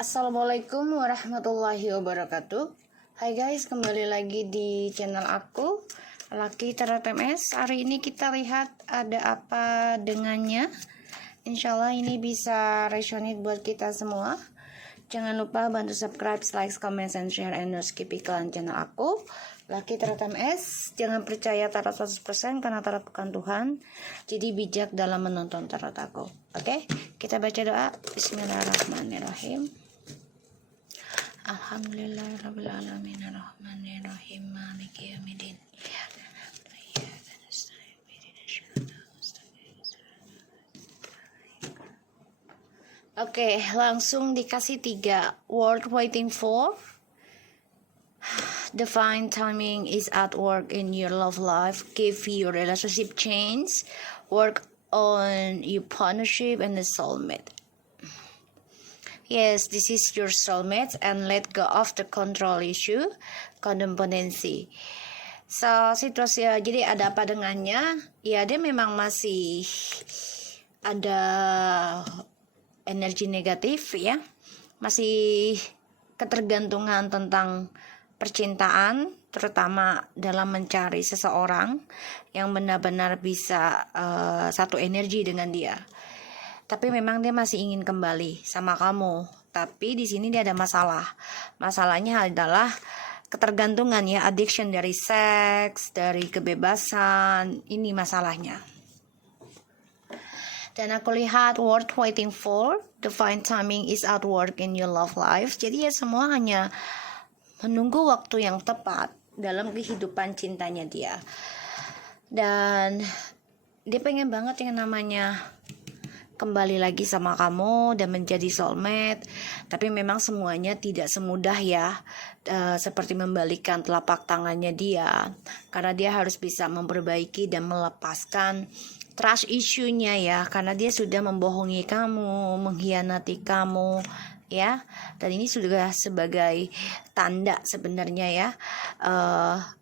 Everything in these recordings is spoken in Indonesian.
Assalamualaikum warahmatullahi wabarakatuh. Hai guys, kembali lagi di channel aku, Lucky Tarot MS. Hari ini kita lihat ada apa dengannya. Insya Allah ini bisa resonate buat kita semua. Jangan lupa bantu subscribe, like, comment, and share, and no skip iklan channel aku, Lucky Tarot MS. Jangan percaya tarot 100% karena tarot bukan Tuhan. Jadi bijak dalam menonton tarot aku. Oke, kita baca doa. Bismillahirrahmanirrahim. Alhamdulillahirrahmanirrahim. Ar-Rahmanirrahim. Maliki yaumiddin. Oke, langsung dikasih 3 word waiting for. Divine timing is at work in your love life. Give your relationship change. Work on your partnership and the soulmate. Yes, this is your soulmate and let go of the control issue, codependency. So, situasi jadi ada apa dengannya? Ya, dia memang masih ada energi negatif ya. Masih ketergantungan tentang percintaan, terutama dalam mencari seseorang yang benar-benar bisa satu energi dengan dia. Tapi memang dia masih ingin kembali sama kamu. Tapi di sini dia ada masalah. Masalahnya adalah ketergantungan ya, addiction dari seks, dari kebebasan. Ini masalahnya. Dan aku lihat word waiting for, divine timing is at work in your love life. Jadi ya semua hanya menunggu waktu yang tepat dalam kehidupan cintanya dia. Dan dia pengen banget yang namanya kembali lagi sama kamu dan menjadi soulmate. Tapi memang semuanya tidak semudah ya, seperti membalikan telapak tangannya dia. Karena dia harus bisa memperbaiki dan melepaskan trust issue-nya ya, karena dia sudah membohongi kamu, mengkhianati kamu ya. Dan ini sudah sebagai tanda sebenarnya ya,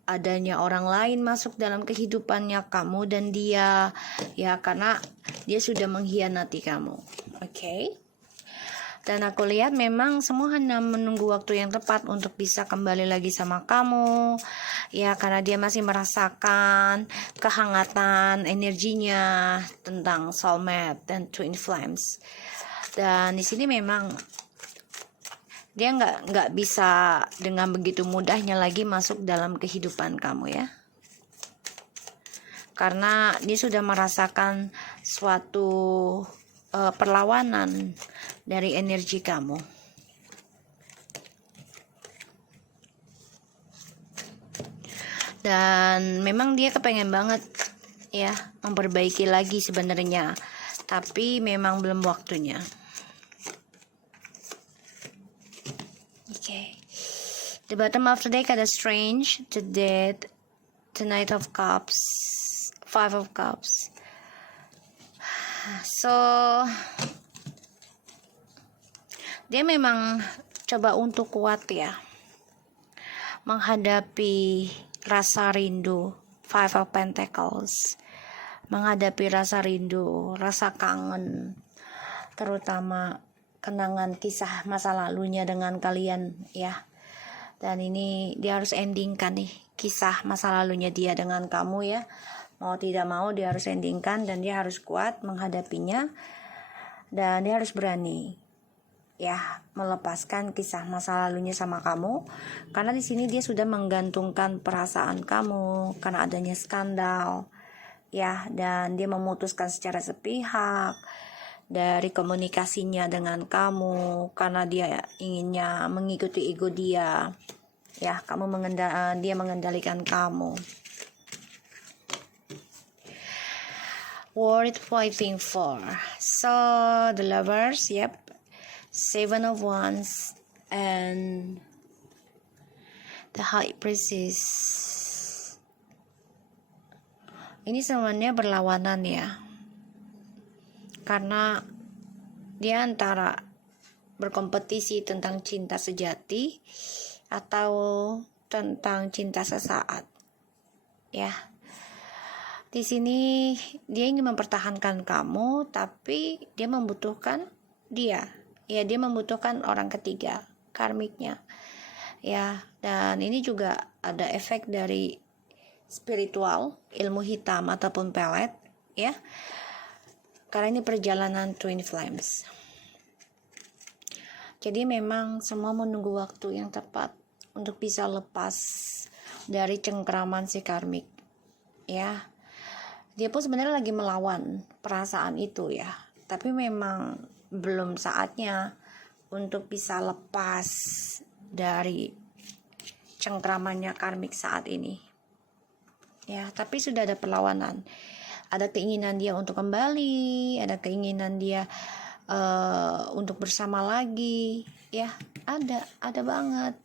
adanya orang lain masuk dalam kehidupannya kamu dan dia ya, karena dia sudah mengkhianati kamu. Oke. Dan aku lihat memang semua hanya menunggu waktu yang tepat untuk bisa kembali lagi sama kamu. Ya, karena dia masih merasakan kehangatan energinya tentang soulmate dan twin flames. Dan di sini memang dia nggak bisa dengan begitu mudahnya lagi masuk dalam kehidupan kamu ya. Karena dia sudah merasakan suatu perlawanan dari energi kamu. Dan memang dia kepengen banget ya memperbaiki lagi sebenarnya, tapi memang belum waktunya. Okay. The bottom of the deck ada strange, the death, the knight of cups, 5 of cups. So dia memang coba untuk kuat ya menghadapi rasa rindu, 5 of Pentacles, menghadapi rasa rindu, rasa kangen, terutama kenangan kisah masa lalunya dengan kalian ya. Dan ini dia harus endingkan nih kisah masa lalunya dia dengan kamu ya. Mau tidak mau dia harus endingkan dan dia harus kuat menghadapinya. Dan dia harus berani ya melepaskan kisah masa lalunya sama kamu, karena di sini dia sudah menggantungkan perasaan kamu karena adanya skandal ya, dan dia memutuskan secara sepihak dari komunikasinya dengan kamu karena dia inginnya mengikuti ego dia ya. Dia mengendalikan kamu. Worth fighting for. So the lovers, yep, 7 of Wands and the High Priestess. Ini semuanya berlawanan ya, karena dia antara berkompetisi tentang cinta sejati atau tentang cinta sesaat ya. Di sini dia ingin mempertahankan kamu, tapi dia membutuhkan dia Ya, dia membutuhkan orang ketiga, karmiknya. Ya, dan ini juga ada efek dari spiritual, ilmu hitam ataupun pelet, ya. Karena ini perjalanan twin flames. Jadi memang semua menunggu waktu yang tepat untuk bisa lepas dari cengkraman si karmik, ya. Dia pun sebenarnya lagi melawan perasaan itu, ya. Tapi memang belum saatnya untuk bisa lepas dari cengkramannya karmik saat ini. Ya, tapi sudah ada perlawanan. Ada keinginan dia untuk kembali, ada keinginan dia untuk bersama lagi, ya, ada banget.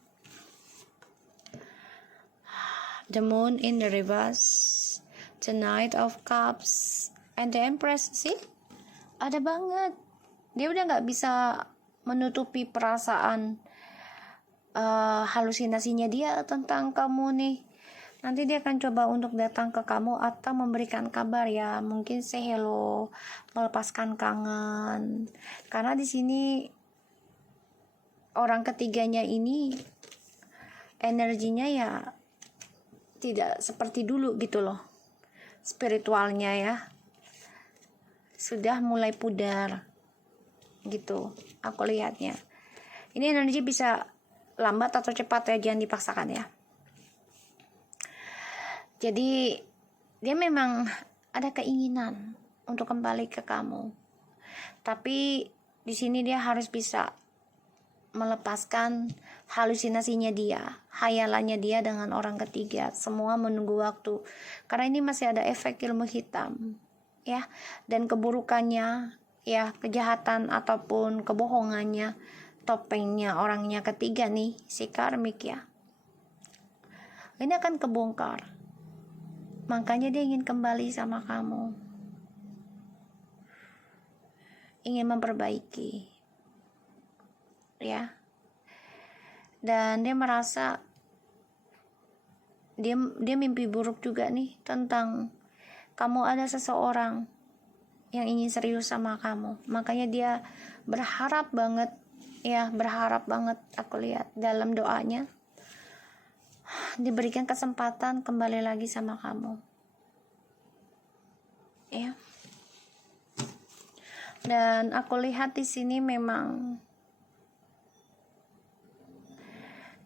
The Moon in the reverse, the Knight of Cups, and the Empress. Sih, ada banget. Dia udah nggak bisa menutupi perasaan halusinasinya dia tentang kamu nih. Nanti dia akan coba untuk datang ke kamu atau memberikan kabar, ya, mungkin say hello, melepaskan kangen. Karena di sini orang ketiganya ini energinya ya tidak seperti dulu gitu loh. Spiritualnya ya sudah mulai pudar gitu, aku lihatnya. Ini energi bisa lambat atau cepat ya, jangan dipaksakan ya. Jadi dia memang ada keinginan untuk kembali ke kamu. Tapi di sini dia harus bisa melepaskan halusinasinya dia, hayalannya dia dengan orang ketiga. Semua menunggu waktu. Karena ini masih ada efek ilmu hitam, ya. Dan keburukannya, ya, kejahatan ataupun kebohongannya, topengnya orangnya ketiga nih, si karmik ya. Ini akan kebongkar. Makanya dia ingin kembali sama kamu, ingin memperbaiki, ya. Dan dia merasa dia mimpi buruk juga nih tentang kamu ada seseorang yang ingin serius sama kamu. Makanya dia berharap banget, ya, berharap banget, aku lihat dalam doanya diberikan kesempatan kembali lagi sama kamu, ya. Dan aku lihat di sini memang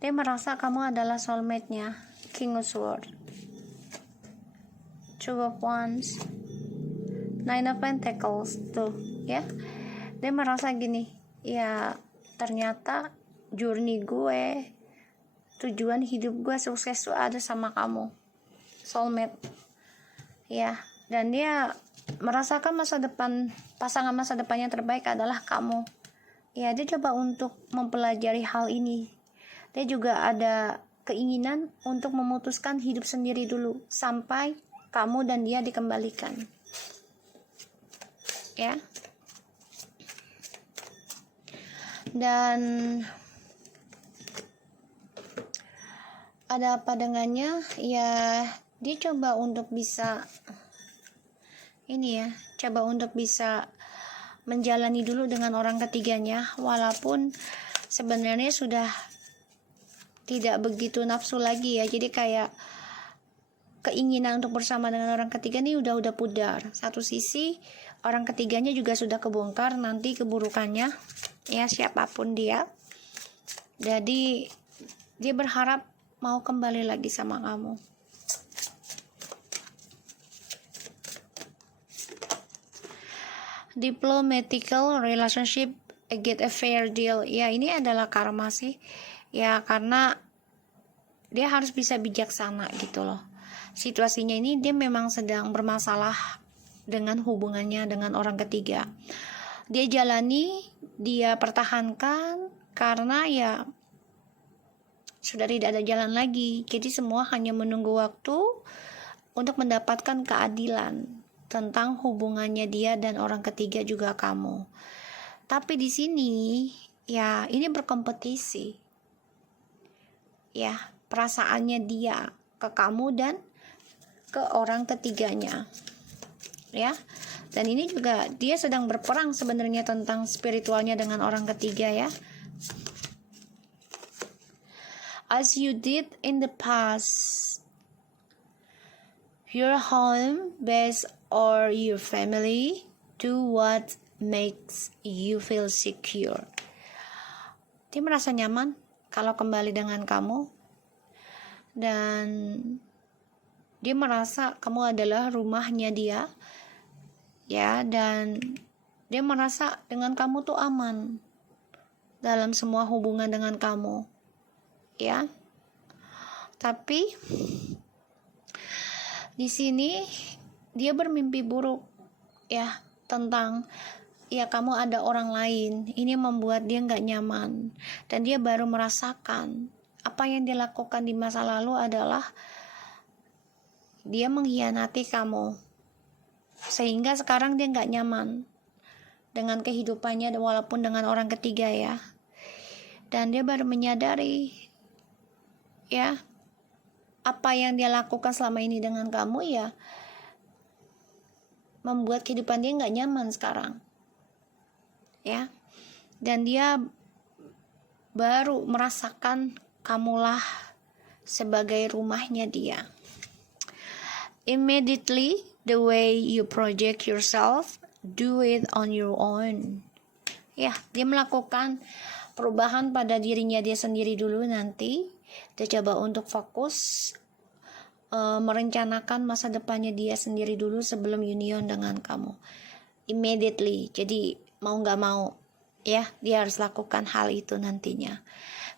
dia merasa kamu adalah soulmate-nya, King of Swords, Two of Wands, Nine of Pentacles tuh, ya. Dia merasa gini, ya, ternyata journey gue, tujuan hidup gue sukses tuh ada sama kamu, soulmate, ya. Dan dia merasakan pasangan masa depan yang terbaik adalah kamu, ya. Dia coba untuk mempelajari hal ini. Dia juga ada keinginan untuk memutuskan hidup sendiri dulu sampai kamu dan dia dikembalikan, ya. Dan ada apa dengannya, ya. Dia coba untuk bisa ini, ya, coba untuk bisa menjalani dulu dengan orang ketiganya, walaupun sebenarnya sudah tidak begitu nafsu lagi, ya. Jadi kayak keinginan untuk bersama dengan orang ketiga ini udah pudar. Satu sisi orang ketiganya juga sudah kebongkar nanti keburukannya, ya, siapapun dia. Jadi dia berharap mau kembali lagi sama kamu. Diplomatical relationship, get a fair deal. Ya, ini adalah karma sih, ya, karena dia harus bisa bijaksana gitu loh. Situasinya ini dia memang sedang bermasalah dengan hubungannya dengan orang ketiga. Dia jalani, dia pertahankan karena ya sudah tidak ada jalan lagi. Jadi semua hanya menunggu waktu untuk mendapatkan keadilan tentang hubungannya dia dan orang ketiga juga kamu. Tapi di sini ya ini berkompetisi, ya, perasaannya dia ke kamu dan ke orang ketiganya, ya. Dan ini juga dia sedang berperang sebenarnya tentang spiritualnya dengan orang ketiga ya. As you did in the past, your home base or your family do what makes you feel secure. Dia merasa nyaman kalau kembali dengan kamu, dan dia merasa kamu adalah rumahnya dia, ya, dan dia merasa dengan kamu tuh aman dalam semua hubungan dengan kamu, ya. Tapi di sini dia bermimpi buruk, ya, tentang ya kamu ada orang lain. Ini membuat dia nggak nyaman, dan dia baru merasakan apa yang dia lakukan di masa lalu adalah dia mengkhianati kamu, sehingga sekarang dia nggak nyaman dengan kehidupannya walaupun dengan orang ketiga ya. Dan dia baru menyadari ya apa yang dia lakukan selama ini dengan kamu ya membuat kehidupan dia nggak nyaman sekarang ya. Dan dia baru merasakan kamulah sebagai rumahnya dia. Immediately the way you project yourself, do it on your own. Ya, dia melakukan perubahan pada dirinya dia sendiri dulu. Nanti dia coba untuk fokus merencanakan masa depannya dia sendiri dulu sebelum union dengan kamu. Immediately, jadi mau nggak mau ya dia harus lakukan hal itu nantinya.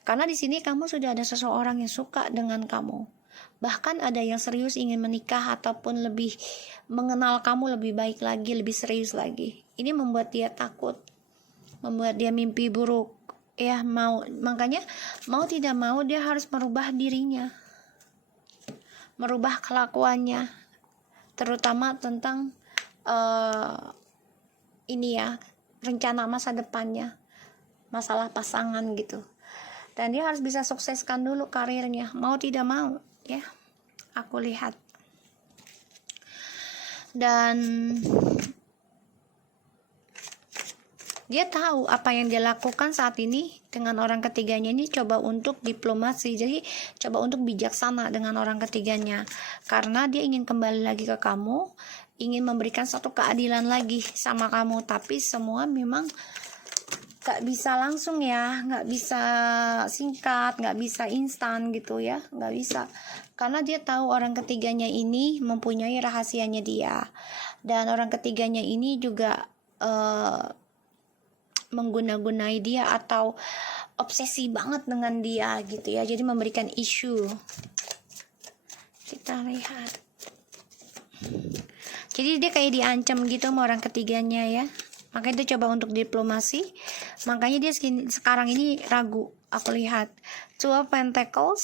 Karena di sini kamu sudah ada seseorang yang suka dengan kamu, bahkan ada yang serius ingin menikah ataupun lebih mengenal kamu lebih baik lagi, lebih serius lagi. Ini membuat dia takut, membuat dia mimpi buruk ya. Makanya mau tidak mau dia harus merubah dirinya, merubah kelakuannya, terutama tentang ini ya, rencana masa depannya, masalah pasangan gitu. Dan dia harus bisa sukseskan dulu karirnya, mau tidak mau ya, aku lihat. Dan dia tahu apa yang dia lakukan saat ini dengan orang ketiganya ini coba untuk diplomasi, jadi coba untuk bijaksana dengan orang ketiganya, karena dia ingin kembali lagi ke kamu, ingin memberikan satu keadilan lagi sama kamu. Tapi semua memang gak bisa langsung ya, gak bisa singkat, gak bisa instan gitu ya, gak bisa. Karena dia tahu orang ketiganya ini mempunyai rahasianya dia, dan orang ketiganya ini juga mengguna-gunai dia atau obsesi banget dengan dia gitu ya, jadi memberikan isu. Kita lihat, jadi dia kayak diancam gitu sama orang ketiganya ya. Makanya dia coba untuk diplomasi, makanya dia sekarang ini ragu. Aku lihat Two of Pentacles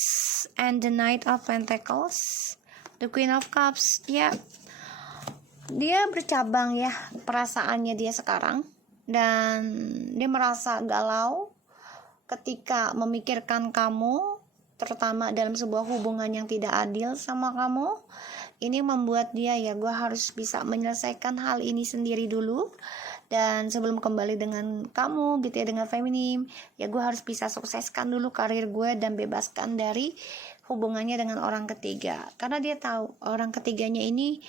and the Knight of Pentacles, the Queen of Cups ya. Dia bercabang ya perasaannya dia sekarang, dan dia merasa galau ketika memikirkan kamu, terutama dalam sebuah hubungan yang tidak adil sama kamu. Ini membuat dia ya, gue harus bisa menyelesaikan hal ini sendiri dulu, dan sebelum kembali dengan kamu gitu ya, dengan feminim ya, gue harus bisa sukseskan dulu karir gue dan bebaskan dari hubungannya dengan orang ketiga. Karena dia tahu orang ketiganya ini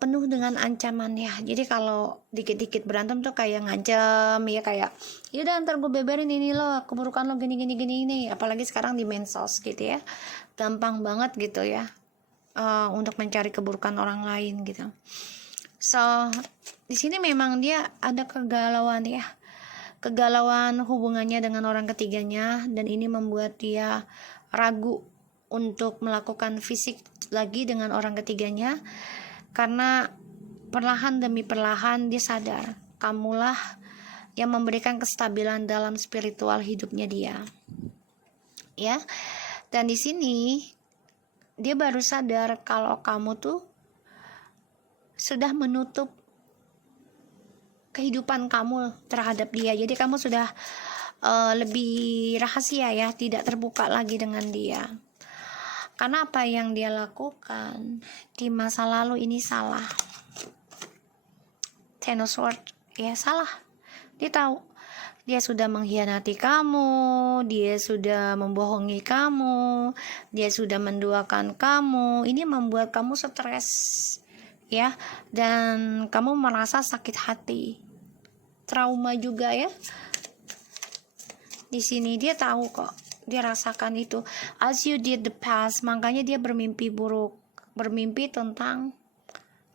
penuh dengan ancaman ya. Jadi kalau dikit-dikit berantem tuh kayak ngancam ya, kayak yaudah ntar gue beberin ini lo, keburukan lo gini ini. Apalagi sekarang di medsos gitu ya, gampang banget gitu ya untuk mencari keburukan orang lain gitu. So di sini memang dia ada kegalauan ya, kegalauan hubungannya dengan orang ketiganya, dan ini membuat dia ragu untuk melakukan fisik lagi dengan orang ketiganya. Karena perlahan demi perlahan dia sadar kamulah yang memberikan kestabilan dalam spiritual hidupnya dia. Ya. Dan di sini dia baru sadar kalau kamu tuh sudah menutup kehidupan kamu terhadap dia. Jadi kamu sudah lebih rahasia ya, tidak terbuka lagi dengan dia. Karena apa yang dia lakukan di masa lalu ini salah. Ten of Swords, ya salah. Dia tahu dia sudah mengkhianati kamu, dia sudah membohongi kamu, dia sudah menduakan kamu. Ini membuat kamu stres, ya, dan kamu merasa sakit hati, trauma juga ya. Di sini dia tahu kok, dia rasakan itu. As you did the past, makanya dia bermimpi buruk, bermimpi tentang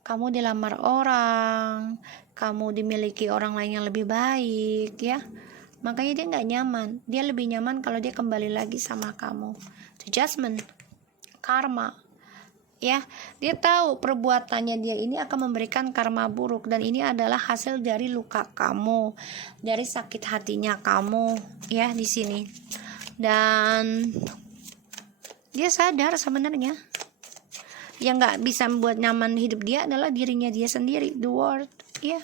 kamu dilamar orang, kamu dimiliki orang lain yang lebih baik, ya. Makanya dia nggak nyaman. Dia lebih nyaman kalau dia kembali lagi sama kamu. Itu judgment, karma, ya. Dia tahu perbuatannya dia ini akan memberikan karma buruk, dan ini adalah hasil dari luka kamu, dari sakit hatinya kamu, ya, di sini. Dan dia sadar sebenarnya yang nggak bisa membuat nyaman hidup dia adalah dirinya dia sendiri, the world, ya.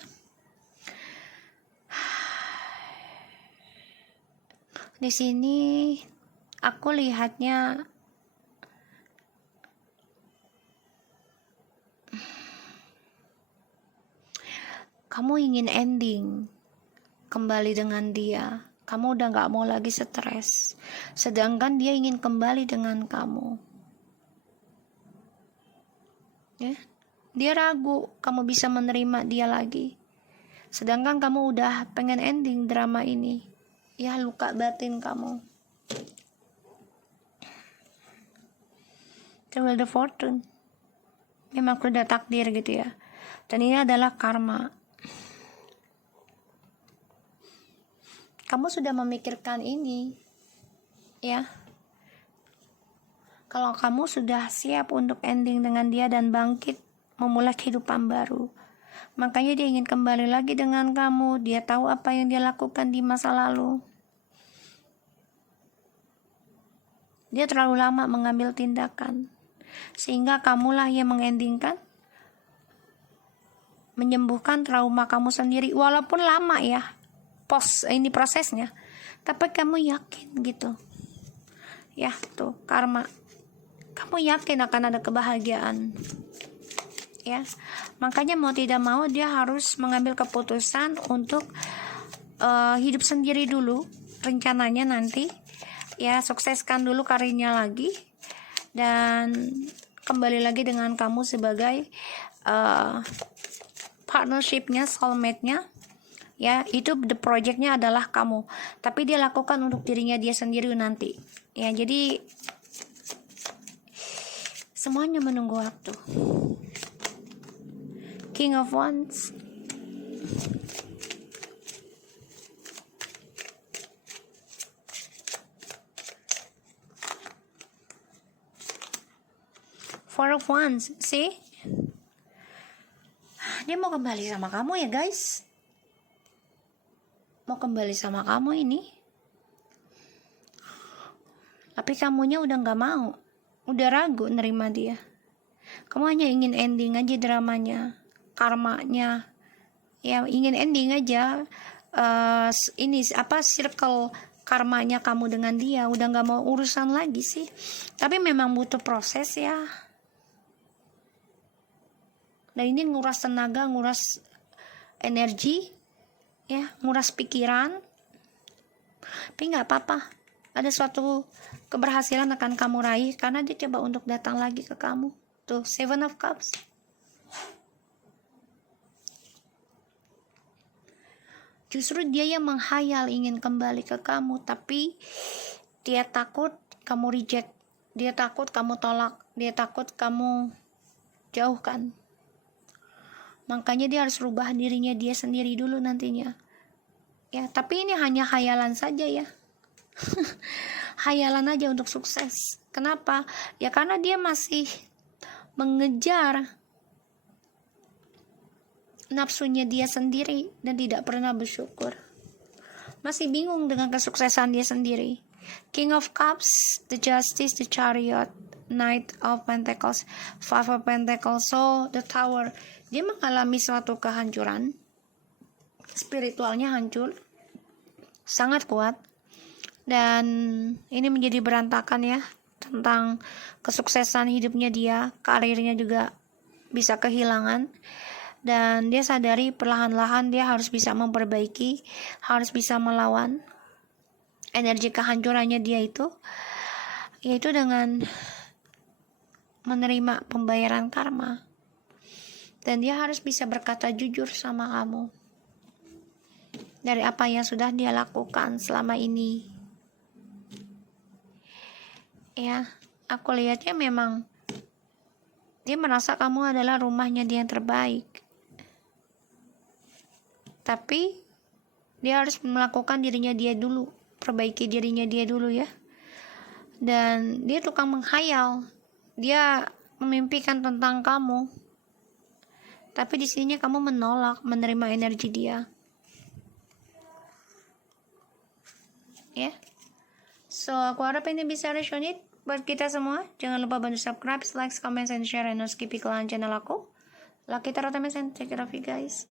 Di sini aku lihatnya kamu ingin ending kembali dengan dia. Kamu udah gak mau lagi stres, sedangkan dia ingin kembali dengan kamu, ya. Dia ragu kamu bisa menerima dia lagi, sedangkan kamu udah pengen ending drama ini, ya, luka batin kamu. Wheel of Fortune, memang sudah takdir gitu ya, dan ini adalah karma. Kamu sudah memikirkan ini, ya. Kalau kamu sudah siap untuk ending dengan dia dan bangkit memulai kehidupan baru, makanya dia ingin kembali lagi dengan kamu. Dia tahu apa yang dia lakukan di masa lalu. Dia terlalu lama mengambil tindakan, sehingga kamulah yang mengendingkan, menyembuhkan trauma kamu sendiri. Walaupun lama ya ini prosesnya, tapi kamu yakin gitu, ya. Tuh karma, kamu yakin akan ada kebahagiaan, ya. Makanya mau tidak mau dia harus mengambil keputusan untuk hidup sendiri dulu, rencananya nanti, ya, sukseskan dulu karirnya lagi, dan kembali lagi dengan kamu sebagai partnershipnya, soulmate-nya, ya. Itu the project-nya adalah kamu, tapi dia lakukan untuk dirinya dia sendiri nanti, ya. Jadi semuanya menunggu waktu. King of Wands, Four of Wands, see? Dia mau kembali sama kamu ya guys, mau kembali sama kamu ini, tapi kamunya udah gak mau, udah ragu nerima dia. Kamu hanya ingin ending aja dramanya, karmanya, ya, ingin ending aja. Ini apa, circle karmanya kamu dengan dia, udah gak mau urusan lagi sih. Tapi memang butuh proses ya, dan ini nguras tenaga, nguras energi, ya, nguras pikiran. Tapi gak apa-apa, ada suatu keberhasilan akan kamu raih, karena dia coba untuk datang lagi ke kamu. Tuh, Seven of Cups. Justru dia yang menghayal ingin kembali ke kamu, tapi dia takut kamu reject, dia takut kamu tolak, dia takut kamu jauhkan. Makanya dia harus rubah dirinya dia sendiri dulu nantinya, ya. Tapi ini hanya khayalan saja ya. Khayalan aja untuk sukses. Kenapa? Ya karena dia masih mengejar nafsunya dia sendiri dan tidak pernah bersyukur. Masih bingung dengan kesuksesan dia sendiri. King of Cups, the Justice, the Chariot, Knight of Pentacles, Five of Pentacles, so the Tower. Dia mengalami suatu kehancuran, spiritualnya hancur, sangat kuat, dan ini menjadi berantakan ya. Tentang kesuksesan hidupnya dia, karirnya juga bisa kehilangan. dan dia sadari perlahan-lahan dia harus bisa memperbaiki, harus bisa melawan energi kehancurannya dia itu, yaitu dengan menerima pembayaran karma. Dan dia harus bisa berkata jujur sama kamu dari apa yang sudah dia lakukan selama ini. Ya, aku lihatnya memang dia merasa kamu adalah rumahnya dia yang terbaik. Tapi dia harus melakukan dirinya dia dulu, perbaiki dirinya dia dulu ya. Dan dia tukang menghayal, dia memimpikan tentang kamu. Tapi di sininya kamu menolak menerima energi dia. Ya. So, aku harap ini bisa resonate buat kita semua. Jangan lupa bantu subscribe, like, comment, and share, and skip iklan channel aku. Lucky Tarot and take care of you guys.